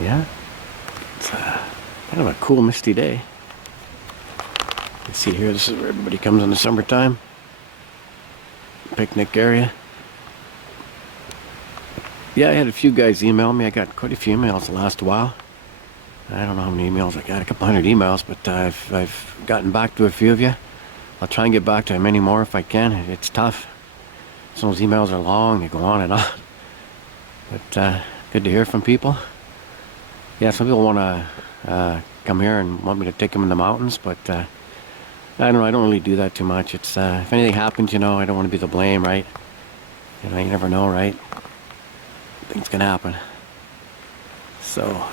Yeah, it's kind of a cool misty day. You see here, this is where everybody comes in the summertime. Picnic area. Yeah, I had a few guys email me. I got quite a few emails the last while. I don't know how many emails I got, a couple hundred emails, but I've gotten back to a few of you. I'll try and get back to many more if I can. It's tough. Some of those emails are long, they go on and on. But good to hear from people. Yeah, some people want to come here and want me to take them in the mountains, but I don't know, I don't really do that too much. It's if anything happens, I don't want to be the blame, right? You never know, right? Things can happen. So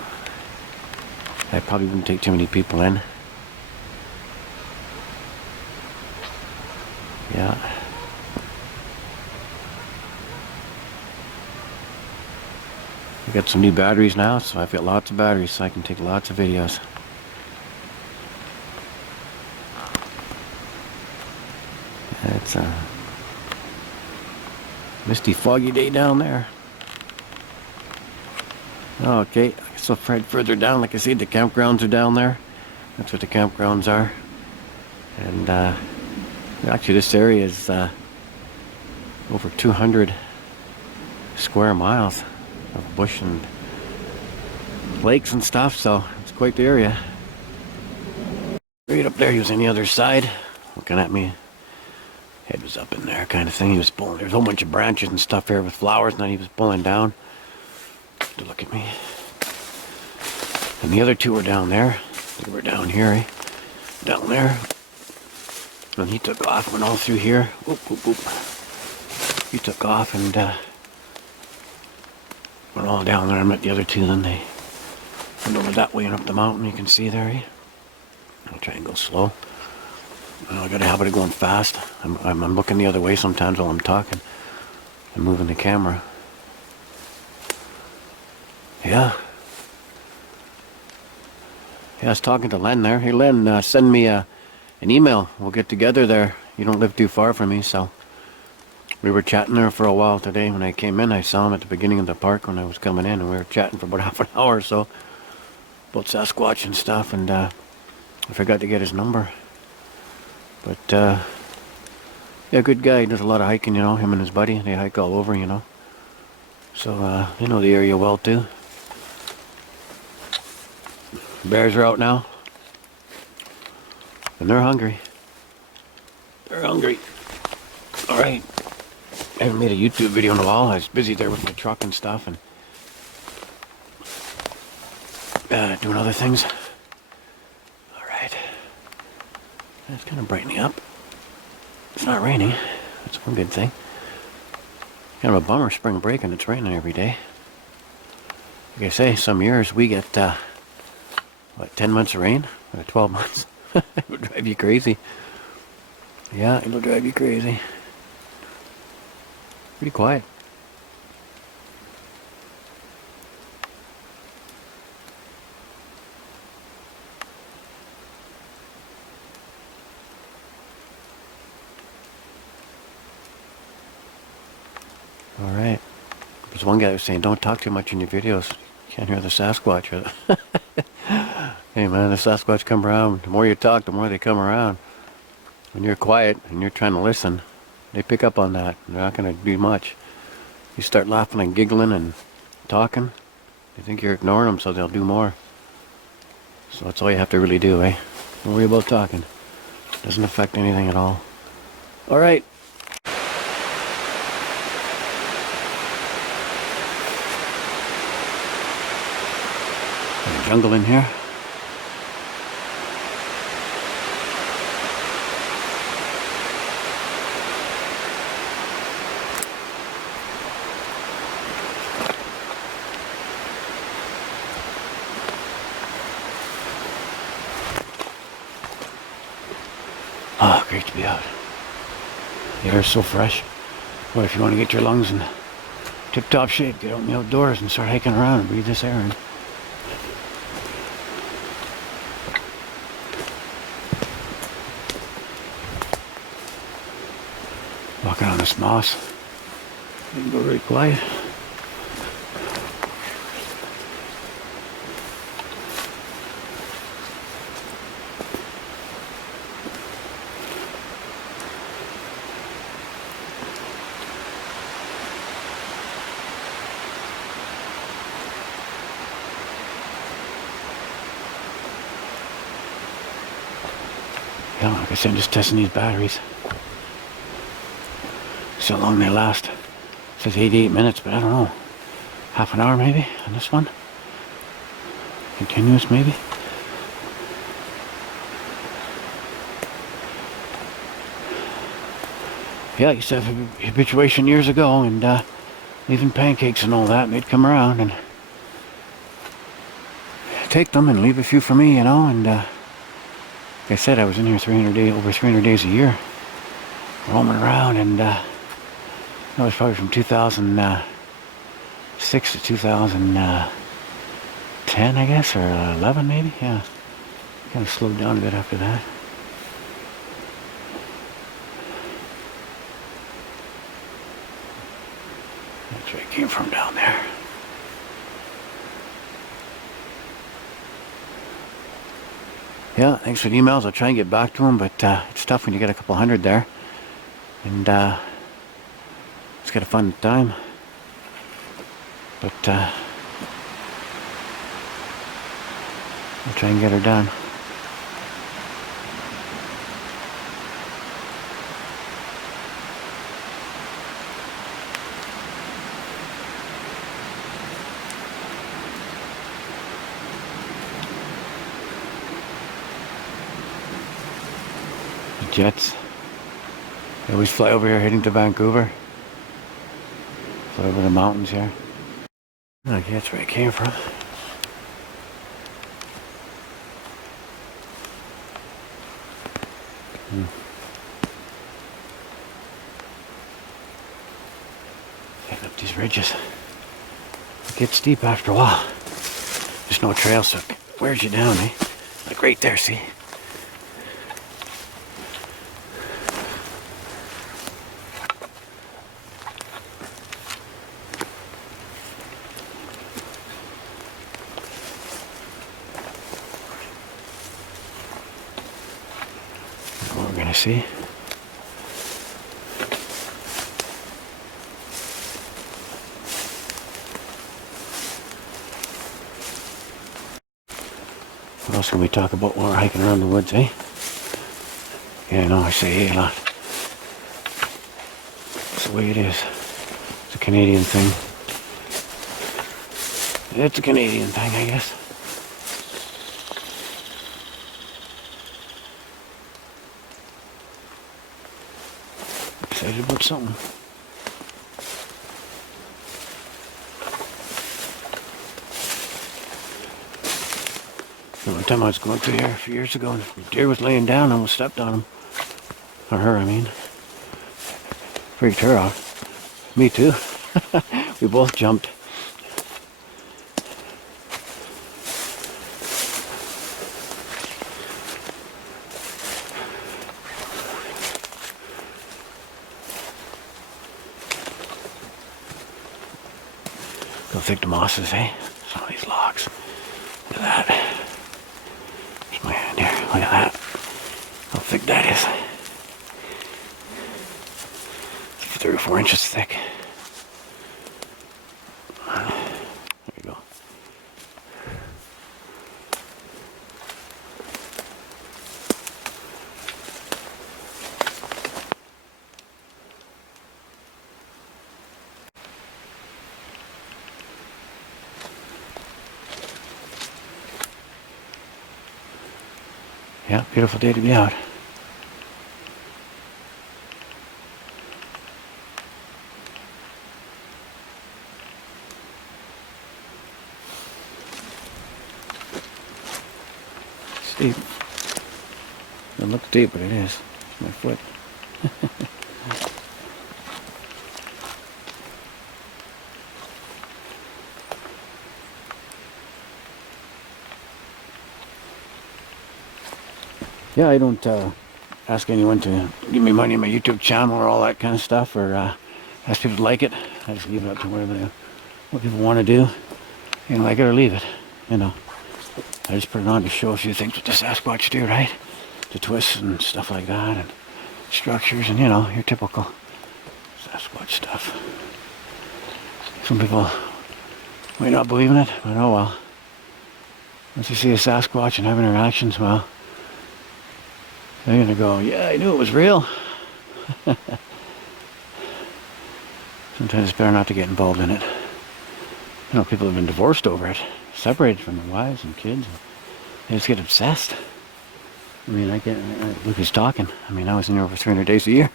I probably wouldn't take too many people in. Yeah. I got some new batteries now, so I've got lots of batteries, so I can take lots of videos. It's a misty, foggy day down there. Okay, so right further down, like I said, the campgrounds are down there. That's what the campgrounds are. And actually this area is over 200 square miles of bush and lakes and stuff, so it's quite the area. Right up there, he was on the other side, looking at me. Head was up in there, kind of thing. He was pulling. There's a whole bunch of branches and stuff here with flowers, and then he was pulling down to look at me. And the other two were down there. They were down here, eh? Down there. And he took off, went all through here. Whoop, whoop, whoop. He took off and went all down there. I met the other two, then they went over that way and up the mountain. You can see there, eh? I'll try and go slow. I got a habit of going fast. I'm looking the other way sometimes while I'm talking. I'm moving the camera. Yeah. Yeah, I was talking to Len there. Hey Len, send me an email. We'll get together there. You don't live too far from me, so. We were chatting there for a while today. When I came in, I saw him at the beginning of the park when I was coming in, and we were chatting for about half an hour or so about Sasquatch and stuff, and I forgot to get his number. But yeah, good guy. He does a lot of hiking, him and his buddy. They hike all over, So they know the area well too. Bears are out now. And they're hungry. They're hungry. Alright. I haven't made a YouTube video in a while. I was busy there with my truck and stuff and doing other things. Alright. It's kind of brightening up. It's not raining. That's one good thing. Kind of a bummer spring break and it's raining every day. Like I say, some years we get 10 months of rain? Or 12 months? It would drive you crazy. Yeah, it'll drive you crazy. Pretty quiet. Alright. There's one guy who was saying, don't talk too much in your videos. You can't hear the Sasquatch. Hey man, the Sasquatch come around. The more you talk, the more they come around. When you're quiet and you're trying to listen, they pick up on that. They're not going to do much. You start laughing and giggling and talking, they think you're ignoring them, so they'll do more. So that's all you have to really do, eh? Don't worry about talking. Doesn't affect anything at all. Alright. Jungle in here. Ah, great to be out. The air's so fresh. Well, if you want to get your lungs in tip-top shape, get out in the outdoors and start hiking around and breathe this air in. Walking on this moss. You can go very quiet. Like I said, just testing these batteries. See how long they last. It says 88 minutes, but I don't know. Half an hour maybe on this one. Continuous maybe. Yeah, I used to have a habituation years ago, and leaving pancakes and all that, and they'd come around and take them and leave a few for me, you know, and like I said, I was in here over 300 days a year, roaming around, and that was probably from 2006 to 2010, I guess, or 11 maybe, yeah. Kind of slowed down a bit after that. That's where it came from down there. Yeah, thanks for the emails. I'll try and get back to them, but it's tough when you get a couple hundred there. And it's got a fun time. But I'll try and get her done. Jets. They always fly over here heading to Vancouver. Fly over the mountains here. Okay, that's where it came from. Heading up these ridges. It gets steep after a while. There's no trail, so it wears you down, eh? Like right there, see? What we're gonna see. What else can we talk about while we're hiking around the woods, eh? Yeah, I know I say a lot. It's the way it is. It's a Canadian thing. It's a Canadian thing, I guess. Excited about something. One time I was going through here a few years ago and the deer was laying down and almost stepped on him. Or her, I mean. Freaked her out. Me too. We both jumped. Go thick the mosses, eh? Some of these logs. Look at that. There's my hand here. Look at that. How thick that is. 3 or 4 inches thick. There you go. Yeah, beautiful day to be out. Steep. Doesn't look steep, but it is. It's my foot. Yeah, I don't ask anyone to give me money on my YouTube channel or all that kind of stuff, or ask people to like it. I just leave it up to what people want to do. You know, like it or leave it, you know. I just put it on to show a few things what the Sasquatch do, right? The twists and stuff like that, and structures, and you know, your typical Sasquatch stuff. Some people might not believe in it, but oh well. Once you see a Sasquatch and have interactions, well, They're gonna go, yeah, I knew it was real. Sometimes it's better not to get involved in it. You know, people have been divorced over it, separated from their wives and kids. They just get obsessed. I mean, look who's talking. I mean, I was in there over 300 days a year.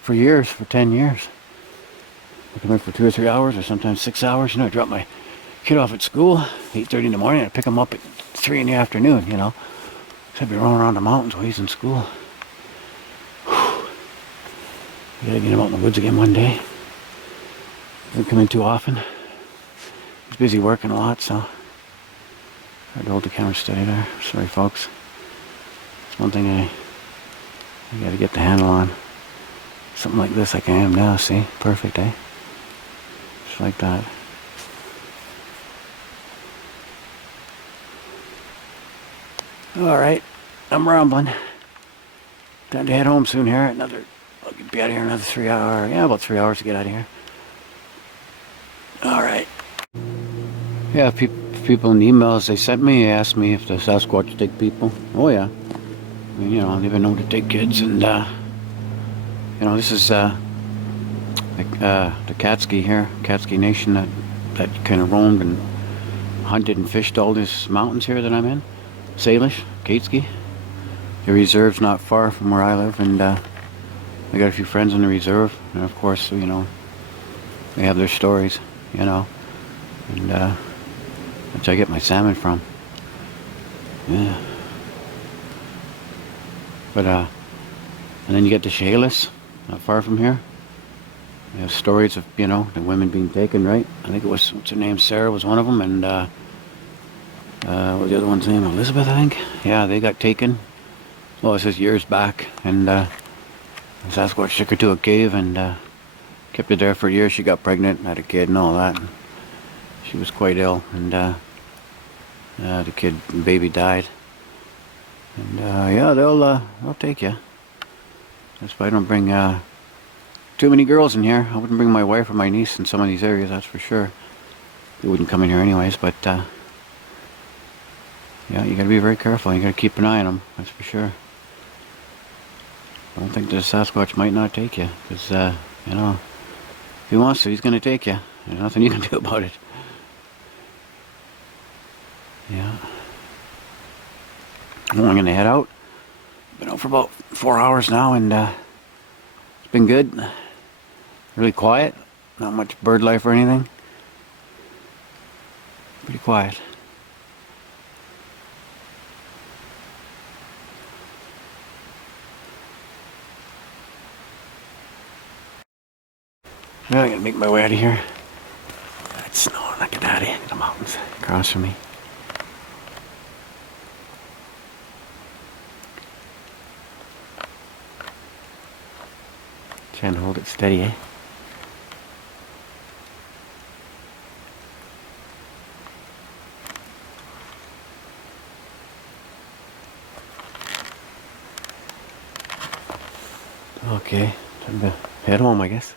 For years, for 10 years. I come in for 2 or 3 hours, or sometimes 6 hours. You know, I drop my kid off at school, 8:30 in the morning. I pick him up at 3 in the afternoon, you know. So I'd be rolling around the mountains while he's in school. Whew. You gotta get him out in the woods again one day. Doesn't come in too often. He's busy working a lot, so hard to hold the camera steady there. Sorry, folks. It's one thing I gotta get the handle on. Something like this like I am now, see? Perfect, eh? Just like that. Alright, I'm rambling. Time to head home soon here. I'll be out of here another 3 hours. Yeah, about 3 hours to get out of here. Alright. Yeah, people in the emails they sent me asked me if the Sasquatch take people. Oh yeah. I mean, you know, they've been known to take kids, and you know, this is the Catski here, Catski Nation that kind of roamed and hunted and fished all these mountains here that I'm in. Salish, Catski. The reserve's not far from where I live, and I got a few friends in the reserve, and of course, you know, they have their stories, you know, and that's where I get my salmon from. Yeah. But and then you get the Chehalis, not far from here. They have stories of, you know, the women being taken, right? I think it was, what's her name, Sarah was one of them, and what was the other one's name? Elizabeth, I think. Yeah, they got taken. Well, it says years back, and Sasquatch took her to a cave and kept her there for a year. She got pregnant and had a kid and all that. And she was quite ill, and the baby died. And yeah, they'll take you. That's why I don't bring too many girls in here. I wouldn't bring my wife or my niece in some of these areas, that's for sure. They wouldn't come in here anyways, but yeah, you gotta be very careful. You gotta keep an eye on them, that's for sure. I don't think the Sasquatch might not take you, because, you know, if he wants to, he's gonna take you. There's nothing you can do about it. Yeah. I'm gonna head out. Been out for about 4 hours now, and it's been good. Really quiet. Not much bird life or anything. Pretty quiet. Now I'm gonna make my way out of here. It's snowing like a daddy in the mountains across from me. Trying to hold it steady, eh? Okay, time to head home, I guess.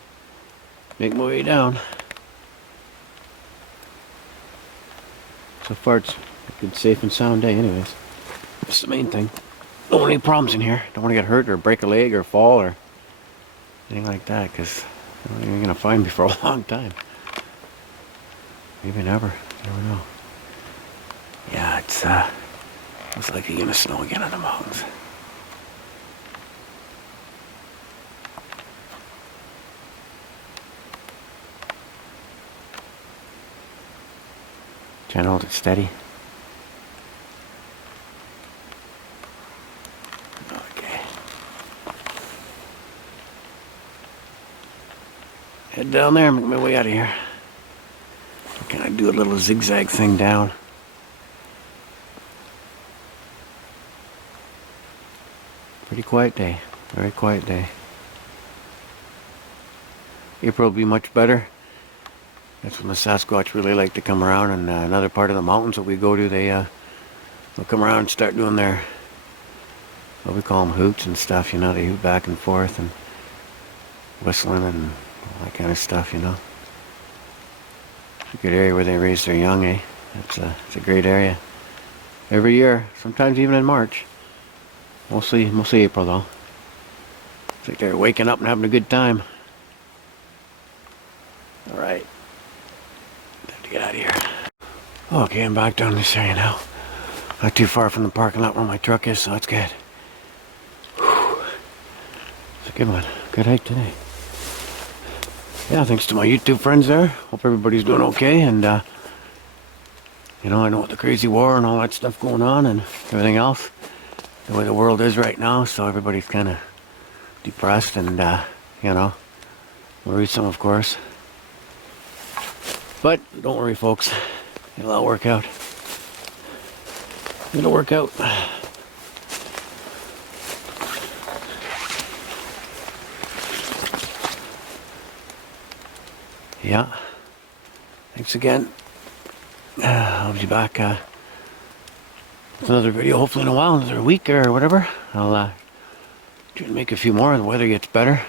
Make my way down. So far it's a good, safe and sound day anyways. That's the main thing. Don't want any problems in here. Don't want to get hurt or break a leg or fall or anything like that, because you're going to find me for a long time. Maybe never. You never know. Yeah, it's looks like it's going to snow again in the mountains. Trying to hold it steady. Okay. Head down there and make my way out of here. Can I do a little zigzag thing down? Pretty quiet day. Very quiet day. April will be much better. That's when the Sasquatch really like to come around, and another part of the mountains that we go to, they'll come around and start doing their, what we call them, hoots and stuff, you know. They hoot back and forth and whistling and all that kind of stuff, you know. It's a good area where they raise their young, eh? It's a great area. Every year, sometimes even in March. Mostly April though. It's like they're waking up and having a good time. Alright. Time to get out of here. Okay, I'm back down this area now. Not too far from the parking lot where my truck is, so that's good. Whew. It's a good one. Good hike today. Yeah, thanks to my YouTube friends there. Hope everybody's doing okay, and you know, I know with the crazy war and all that stuff going on and everything else, the way the world is right now, so everybody's kind of depressed and you know, worrisome, of course. But don't worry, folks. It'll all work out. It'll work out. Yeah. Thanks again. I'll be back with another video hopefully in a while, another week or whatever. I'll try to make a few more and the weather gets better.